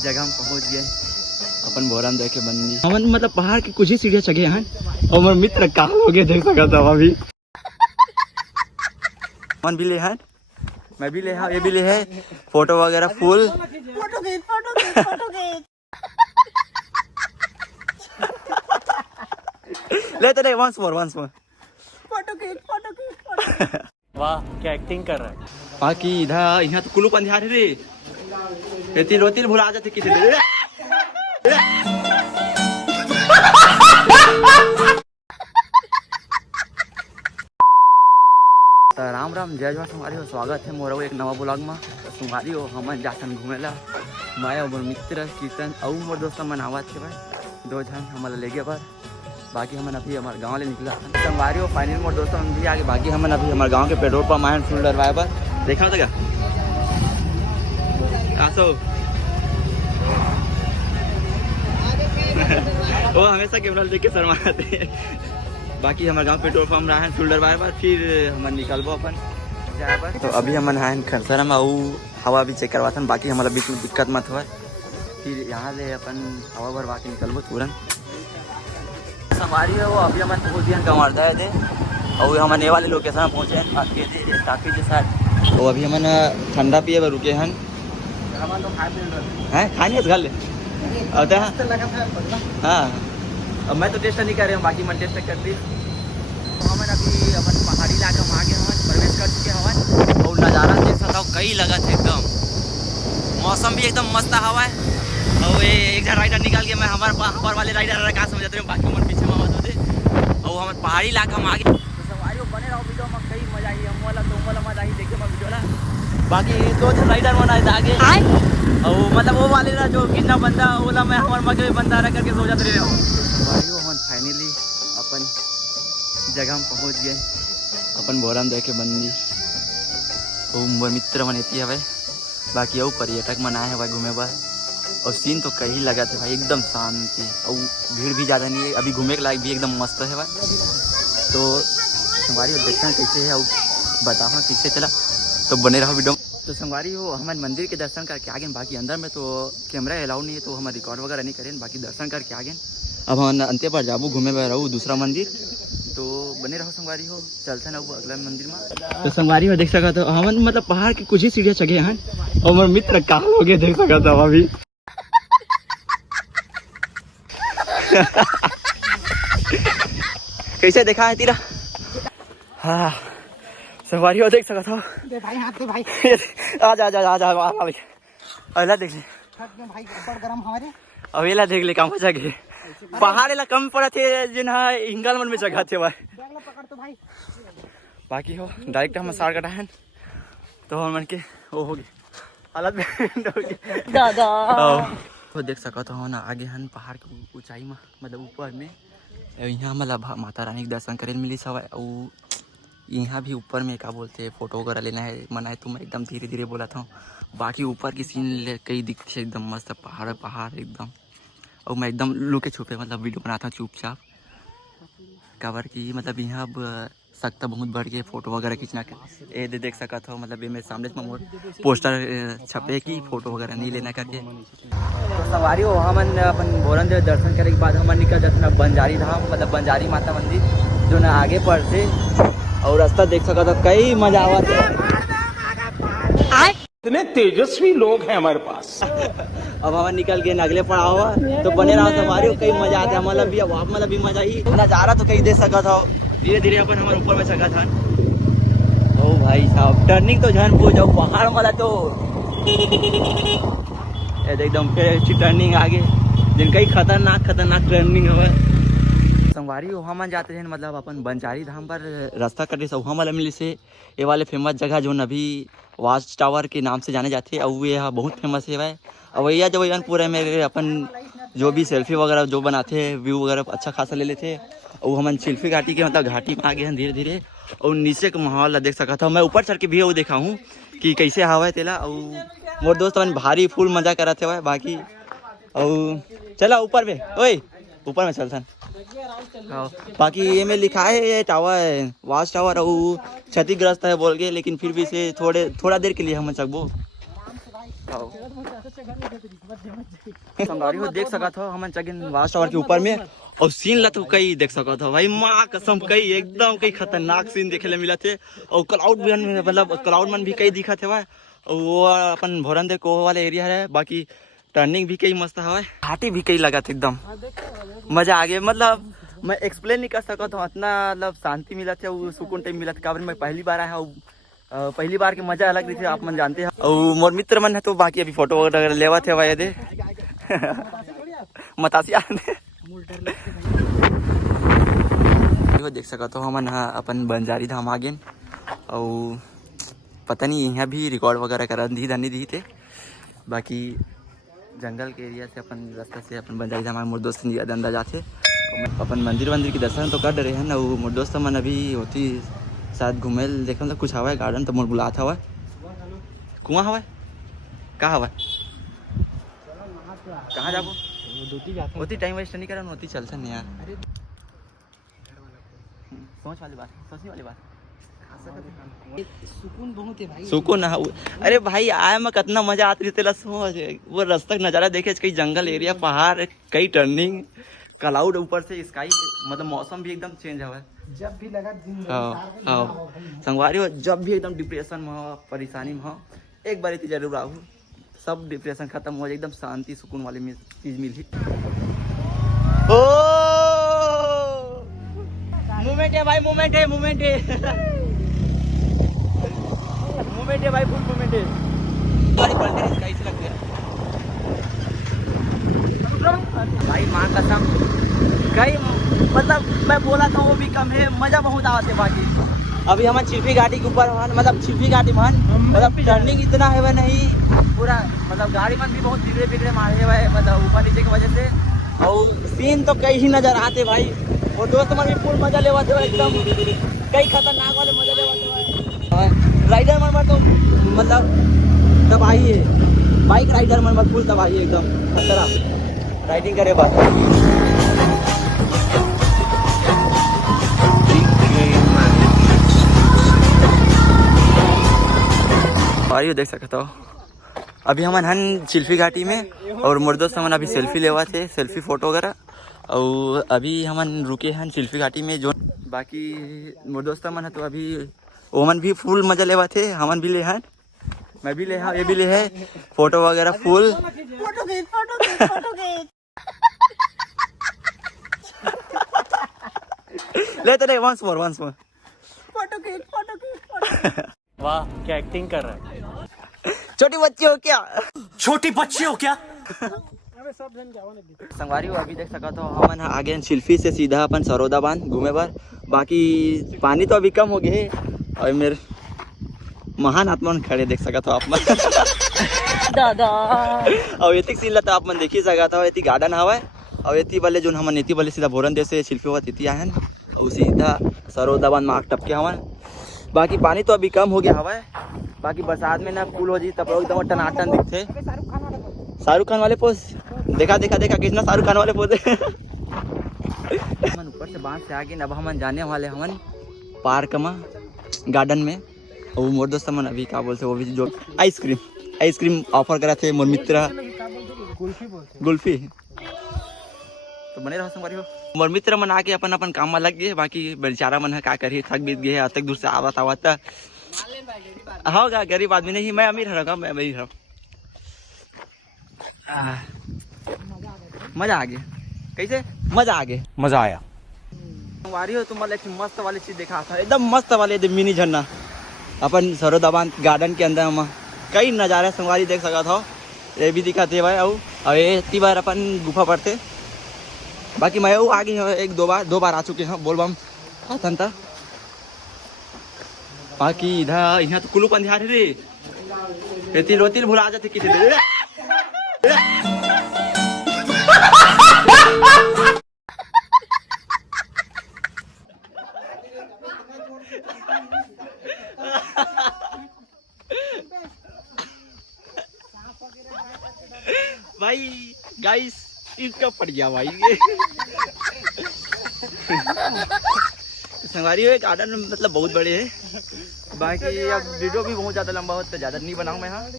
जगह हम पहुंच गए अपन बोरम देखे बंदी हमन मतलब पहाड़ की कुछ ही सीढ़ियाँ चढ़े हैं और मेरे मित्र कहाँ हो गए देख सका था अभी मन भी ले हैं मैं भी ले हाँ ये भी ले है फोटो वगैरह फुल फोटो खींच लेते नहीं वंस मोर फोटो खींच वाह क्या एक्टिंग कर रहा है। बाकी इधर यहाँ तो कुल्लू पंध्यार है रे ये रोतिल भुला जाते किसी दे राम राम जय जवान संगवारी हो स्वागत है मोर एक नवा ब्लॉग में संगवारी हो हमन जाथन घूमेला मैं और मोर मित्र कीर्तन और मोर दोस्त मन आवत थे भाई दो जन हमला लेगे पर बाकी हमन अभी हमारे गांव ले निकला संगवारी हो फाइनल मोर दोस्त हम भी आगे बाकी हमन अभी हमारे गांव के पेट्रोल पंप आए फुल डरवाए पर देखा था क्या कासो वो हमेशा कैमरा देख के शर्माते हैं बाकी हमारे गांव पेट्रोल पंप रहा है फुल डरवाए पर फिर हमन निकलबो अपन जाए पर तो अभी हमन आए खरसरा में हवा भी चेक करवाथन बाकी हमारा बीच में दिक्कत मत हुआ फिर यहाँ ले अपन हवा भरवा के निकलबो तुरंत हमारी है वो अभी हमारे पहुँच गए गंवारदा थे और हमारे ये वाले लोकेशन में पहुँचे हैं काफ़ी के साथ तो अभी हमने ठंडा पिए पर रुके हैं खाने घर ले हाँ अब मैं तो टेस्ट नहीं कर रहा हूँ बाकी मैं टेस्ट कर दी तो हमने अभी अपन पहाड़ी इलाका में आगे हम प्रवेश कर चुके हवन और नज़ारा देख सकता हूँ कई लगा थे एकदम मौसम भी एकदम मस्त हवा है और ये एक जन राइडर निकाल के मैं हमारे वाले राइडर कहाँ समझ रहे बाकी मन पीछे में होते और हमारे पहाड़ी इलाका में आगे तो सवारी बने रहो वीडियो में कई मजा आई हम वाला तो वाला मजा आई देखे मैं वीडियो ला बाकी दो जन राइडर बनाए थे आगे और मतलब वो वाले ना जो कितना बंदा बोला मैं हमारे मगे में बंदा रह करके सो जाते रहे हम फाइनली अपन जगह में पहुँच गए अपन बोरम देखे बंदी वो मोर मित्र बनेती है भाई बाकी वो पर्यटक मन आए हैं भाई घूमे पर और सीन तो कहीं लगा थे भाई एकदम शांति और भीड़ भी ज़्यादा नहीं है अभी घूमे के लायक भी एकदम मस्त है भाई तो हमारी देखना कैसे है और बताओ किससे चला तो बने रहो वीडियो तो संगवारी हो हमारे मंदिर के दर्शन करके आ गए बाकी अंदर में तो कैमरा अलाउ नहीं है तो हम रिकॉर्ड वगैरह नहीं करें बाकी दर्शन करके आ गए अब हम अंत्य पर जाबू घूमे में रहूँ दूसरा मंदिर तो बने रहो संगवारी हो चलते ना वो अगला मंदिर में तो संगवारी हो देख सका तो हम मतलब पहाड़ की कुछ ही सीढ़ियाँ चढ़े हैं और मेरे मित्र कहाँ हो गए देख सका था अभी कैसे देखा है तेरा हाँ सवारी हो देख सका था भाई हाथ पे भाई आजा अगला देख ले भाई गरम हमारे अवेला देख ले कहाँ मजा गए पहाड़ ला कम पड़ा थे जिन हिंगल मन में जगह थे भाई पकड़ तो भाई बाकी हो डायरेक्ट हम सार कटा है तो हम मन के वो हो गए हालत दादा तो देख सका था ना आगे हन पहाड़ की ऊंचाई में मतलब ऊपर में यहाँ मतलब माता रानी के दर्शन करे मिली सब और यहाँ भी ऊपर में क्या बोलते हैं फोटो वगैरह लेना है मना है तो मैं एकदम धीरे धीरे बोला था बाकी ऊपर की सीन कई दिखते है एकदम मस्त पहाड़ एकदम और मैं एकदम लुके छुपे मतलब वीडियो बनाता हूँ चुपचाप कवर की मतलब यहाँ अब सकता बहुत बढ़ गए फोटो वगैरह खींचना के ये देख सका था मतलब ये मेरे सामने मोर पोस्टर छपे की फोटो वगैरह नहीं लेना करके तो सवारी हो हम अपन बोरन देव दर्शन करने के बाद हम निकल जाते ना बंजारी धाम मतलब बंजारी माता मंदिर जो ना आगे पड़ से और रास्ता देख सका था कई मजा आवा थे इतने तेजस्वी लोग हैं हमारे पास अब हम निकल गए अगले पड़ाव हुआ तो बने रहा सवारी हो कई मजा आता है मतलब भी मजा ही नजारा तो कहीं दे सका था धीरे धीरे अपन हमारे ऊपर में सका था ओ भाई साहब टर्निंग तो झन पूछो पहाड़ वाला तो एकदम फिर अच्छी टर्निंग आगे जिनका ही खतरनाक टर्निंग है संगवारी हम जाते हैं मतलब अपन बंजारी धाम पर रास्ता कटे सब हम वाला मिली से ये वाले फेमस जगह जो अभी वाच टावर के नाम से जाने जाते हैं और ये यहाँ बहुत फेमस है भाई और भैया जब यहाँ पूरे में अपन जो भी सेल्फी वगैरह जो बनाते हैं व्यू वगैरह अच्छा खासा ले लेते हैं और हम शिल्पी घाटी के मतलब घाटी में आ गए हैं धीरे धीरे और नीचे का माहौल देख सका था मैं ऊपर चढ़ के भी वो देखा हूँ कि कैसे हवा है तेला और मोर दोस्त अपन भारी फुल मजा कर रहे थे भाई बाकी और चला ऊपर में ओए ऊपर में चलता बाकी ये में लिखा है ये टावर वाच टावर और क्षतिग्रस्त है बोल के लेकिन फिर भी से थोड़ा देर के लिए हम सकबो संगारी हो देख सका था हम चगिन वाच टावर के ऊपर में और सीन ला तो कई देख सका था भाई माँ कसम कई एकदम कई खतरनाक सीन देखे ले मिला थे और क्लाउड भी मतलब क्लाउड मन भी कई दिखा थे भाई और वो अपन भोरन दे को वाले एरिया है बाकी टर्निंग भी कई मस्त है घाटी भी कई लगा था एकदम मजा आ गया मतलब मैं एक्सप्लेन नहीं कर सका था इतना मतलब शांति मिला था वो सुकून टाइम मिला था काबर मैं पहली बार आया हूँ पहली बार की मजा अलग रही थी आप मन जानते हैं और मोर मित्र मन है तो बाकी अभी फोटो वगैरह लेवा थे भाई दे मतासिया देख सका तो हमन अपन बंजारी धाम आ गए और पता नहीं यहाँ भी रिकॉर्ड वगैरह करा दी थे बाकी जंगल के एरिया से अपन रास्ता से अपन बंजारी धाम मोर दोस्त अंदर जाते अपन मंदिर के दर्शन तो कर रहे हैं ना वो मोर दोस्त मन अभी होती शायद घूमे देखे मतलब कुछ हवा गार्डन तो मोर बुलात हवा कुआं हवा कहाँ हवा कहाँ जाबो होती टाइम वेस्ट नहीं करा होती चलता नहीं यार सोचने वाली बात सुकून बहुत है भाई सुकून अरे भाई आए में कितना मजा आती रही तेला सोच वो रास्ता नज़ारा देखे कई जंगल एरिया पहाड़ कई टर्निंग क्लाउड ऊपर से स्काई मतलब मौसम भी एकदम चेंज हुआ जब भी लगा संगवारी हो जब भी एकदम डिप्रेशन में हो परेशानी में हो एक बार इतनी जरूर आहू सब डिप्रेशन खत्म हो जाए एकदम शांति सुकून वाली चीज मिली ओ मूवमेंट है भाई मूवमेंट है मूवमेंट है मूवमेंट है भाई फुल मूवमेंट है गाड़ी पलटे स्काई से लग गया भाई माँ कसम कई मतलब मैं बोला था वो भी कम है मजा बहुत आते बाकी अभी हमारे चिल्फी घाटी के ऊपर मतलब चिल्फी घाटी मान मतलब टर्निंग इतना है वह नहीं पूरा मतलब गाड़ी मन भी बहुत बिगड़े मारे हुए मतलब ऊपर नीचे की वजह से और सीन तो कई ही नजर आते भाई और दोस्त मन भी फुल मजा लेवाते हुए एकदम कई खतरनाक वाले मजा लेवाते राइडर मन तो मतलब तबाही है बाइक राइडर मन फुल तबाही है एकदम खतरा राइडिंग करे बात भाई देख सकता हो अभी हम हन चिल्फी घाटी में और मोर दोस्त हमन अभी सेल्फी लेवा थे सेल्फी फोटो वगैरह और अभी हमन रुके हैं चिल्फी घाटी में जो बाकी मोर दोस्त हमन है तो अभी ओमन भी फुल मजा लेवा थे हमन भी ले हैं मैं भी ले हाँ ये भी ले है फोटो वगैरह फुल लेते रहे वंस मोर वाह क्या एक्टिंग कर रहा है छोटी बच्ची हो क्या छोटी बच्ची हो क्या संगवारी हो अभी देख सका तो हमन आगे शिल्फी से सीधा अपन सरोदा बांध घूमे बार बाकी पानी तो अभी कम हो गए और मेरे महान आत्मा खड़े देख सका तो आप मन दादा और ये सीन ला तो आप मन देख ही सका था ये गार्डन हवा और ये वाले जो हमन नीति वाले सीधा भोरन देश से शिल्फी हुआ तिथि आए और सीधा सरोदा बांध मार्ग टपके हवन बाकी पानी तो अभी कम हो गया हवा बाकी बरसात में ना फूल हो जी तब लोग एकदम टनाटन दिखते शाहरुख खान वाले पोज देखा कितना शाहरुख खान वाले पोज ऊपर से बांध से आगे अब हम जाने वाले हमन पार्क में गार्डन में और मोर दोस्त मन अभी क्या बोलते वो भी जो आइसक्रीम ऑफर करा थे मोर मित्र गुल्फी तो बने रहो संगवारी हो मोर मित्र मन आके अपन अपन काम में लग गए बाकी बेचारा मन है क्या करिए थक बीत गए तक दूर से आवत होगा गरीब आदमी नहीं मैं अमीर रहूँगा मैं अमीर हूँ मजा आ गया कैसे मजा आ गया मजा आया संगवारी हो तुम एक मस्त वाली चीज देखा था एकदम मस्त वाले मिनी झरना अपन सरोदा बांध गार्डन के अंदर हम कई नज़ारे संगवारी देख सका था ये भी दिखाते भाई और ये इतनी बार अपन गुफा पर थे बाकी मैं वो आगे एक दो बार आ चुके हैं बोलबम था बाकी इधर यहाँ तो कुल्लू पंध्यार रे रोतिल भुला जाते कितने भाई गाइस इसका पड़ गया भाई संगवारी हो गार्डन मतलब बहुत बड़े है बाकी अब वीडियो भी बहुत ज़्यादा लंबा हो तो ज़्यादा नहीं बनाऊँ मैं हाँ